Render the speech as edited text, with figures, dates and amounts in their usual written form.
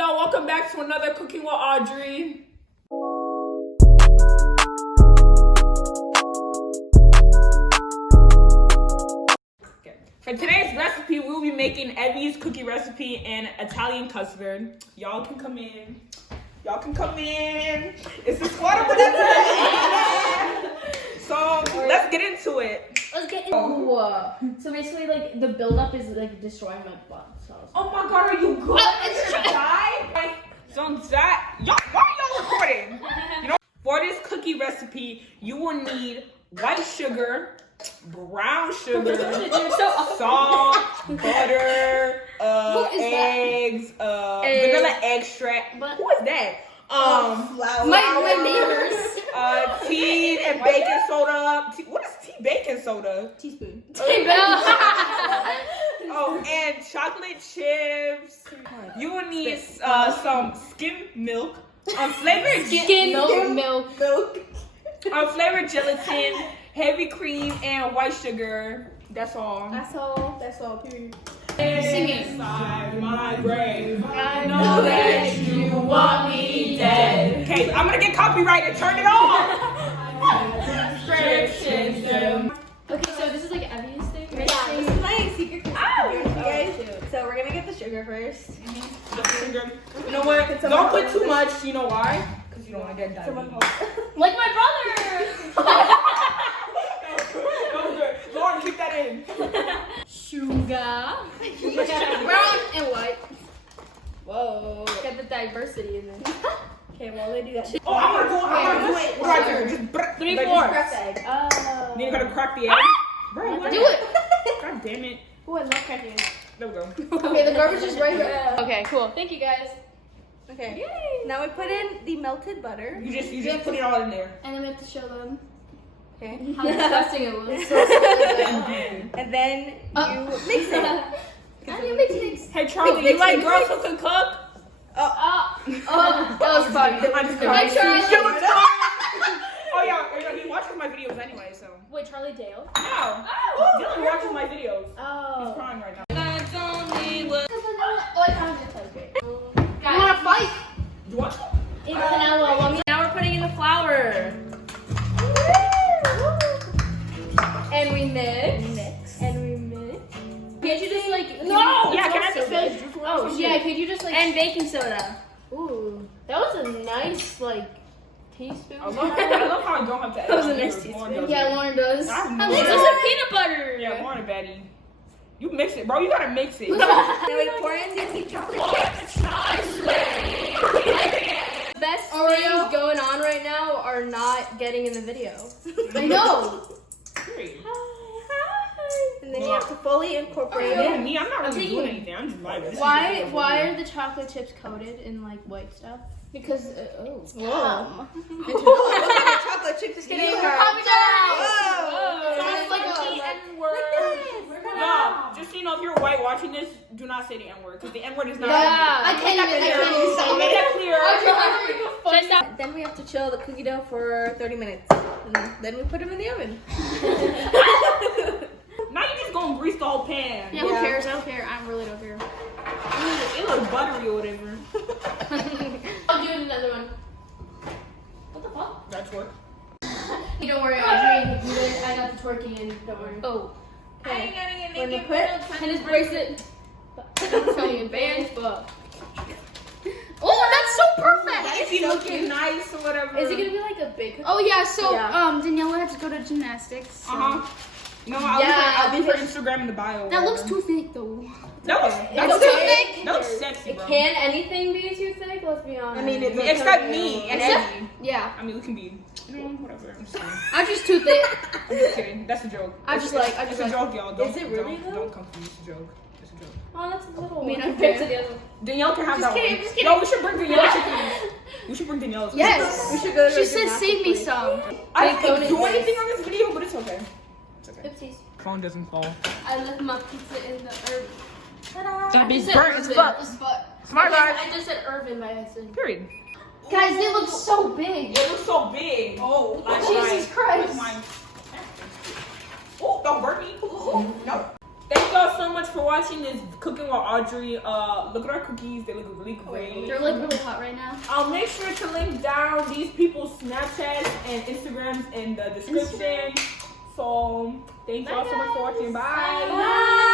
y'all? Welcome back to another Cooking with Audrey. Okay. For today's recipe, we'll be making Evie's cookie recipe and Italian custard. Y'all can come in. Y'all can come in. It's the squad over there. So let's get into it. Let's get into So basically, like, the build-up is, like, destroying my butt. So Oh my god, are you good? Die? So that, y'all, why are y'all recording? You know, for this cookie recipe, you will need white sugar, brown sugar, salt, butter, eggs, vanilla extract. Who is that? flour. My neighbors. Tea and baking soda. What is tea baking soda? Teaspoon. Oh, and chocolate chips. You will need some skim milk, flavored milk. Flavored gelatin, heavy cream, and white sugar. That's all. That's all. Period. Singing. Inside my grave, I know that you want me dead. Okay, I'm gonna get copyrighted. Turn it off. Okay, so this is like Evie's thing, right? Yeah, this is my secret recipe, guys. So we're gonna get the sugar first. You know what? Don't put too much. You know why? Because you don't want to get diabetes. Like my brother. Don't do it. Lauren, keep that in. Sugar. Brown and white. Whoa. Get the diversity in there. Okay, while they do that. Oh, I'm gonna do it. What do I do? Just 3/4 egg. Oh. Then you gotta crack the egg. Bro, what? Do it. God damn it. Oh, I love cracking eggs. There we go. Okay, the garbage is right here. Okay, cool. Thank you guys. Okay. Yay. Now we put in the melted butter. You just put it all in there. And then we have to show them Okay. how disgusting it was. And then you mix it. How do you mix? Hey Charlie, you like girls who can cook? Oh, that was fun. Hi, Charlie. Oh yeah, he watches my videos anyway, so. Wait, Charlie Dale? No. Dylan watches my videos. Oh. He's crying right now. Oh, I found it. Guys, you wanna fight? You want to? Antonella, now we're putting in the flour. And we mix. And we mix. Can't you just like No! Yeah, can I just say? Oh yeah, could you just like and baking soda. Ooh, that was a nice like teaspoon. I love how I don't have to. That was a nice teaspoon. Yeah, Lauren does. I mix it with peanut butter. Yeah, Lauren, Betty. You mix it, bro. You gotta mix it. Now we pour in the chocolate chips. Best things going on right now are not getting in the video. I know. And then you have to fully incorporate Yeah, it. me, I'm not really doing anything. I'm just vibing. Why are the chocolate chips coated in like white stuff? Because Whoa. Chocolate chips is getting It's like the N-word. No, just so you know, if you're white watching this, do not say the N-word, because the N-word is not. Yeah, I can't even say Make that clear. Then we have to chill the cookie dough for 30 minutes. And then we put them in the oven. Now you just gonna grease the whole pan. Yeah, who cares? I don't care. I really don't care. It looks buttery or whatever. I'll do another one. What the fuck? That's what. Don't worry, Audrey. I got the twerking in. Don't worry. Oh. Okay. When you put tennis bracelet. I'm telling you, bands, but. Oh, that's so perfect! Is he looking nice or whatever? Is it gonna be like a big cookie? Oh yeah, so Daniela had to go to gymnastics. So. No, I'll be for Instagram in the bio. That looks too thick though. That's too thick. That looks sexy, bro. Can anything be too thick? Let's be honest. I mean, except me and Evie. Yeah. I mean, we can be, whatever. I'm just kidding. I'm just too thick. I'm just kidding. That's a joke. It's a joke, y'all. Don't, is it really don't, though? Don't come for me. It's a joke. It's a joke. Oh, that's a little. compared to the other. Danielle can have that one. Just kidding. No, we should bring Danielle's chicken. We should bring Danielle's. Yes. We should go to She said, "Save me some." I didn't do anything on this video, but it's okay. It's okay. Oopsies. Phone doesn't fall. I left my pizza in the Irvin. That be said burnt as Irvin. fuck. Smart guy. I just said Irvin by accident. Period. Guys, they look so big. It looks so big. Oh, Jesus Christ. Oh, don't burn me. No. Thank y'all so much for watching this Cooking with Audrey. Look at our cookies. They look really great. They're like really hot right now. I'll make sure to link down these people's Snapchats and Instagrams in the description. So thank y'all so much for watching. Bye. Bye.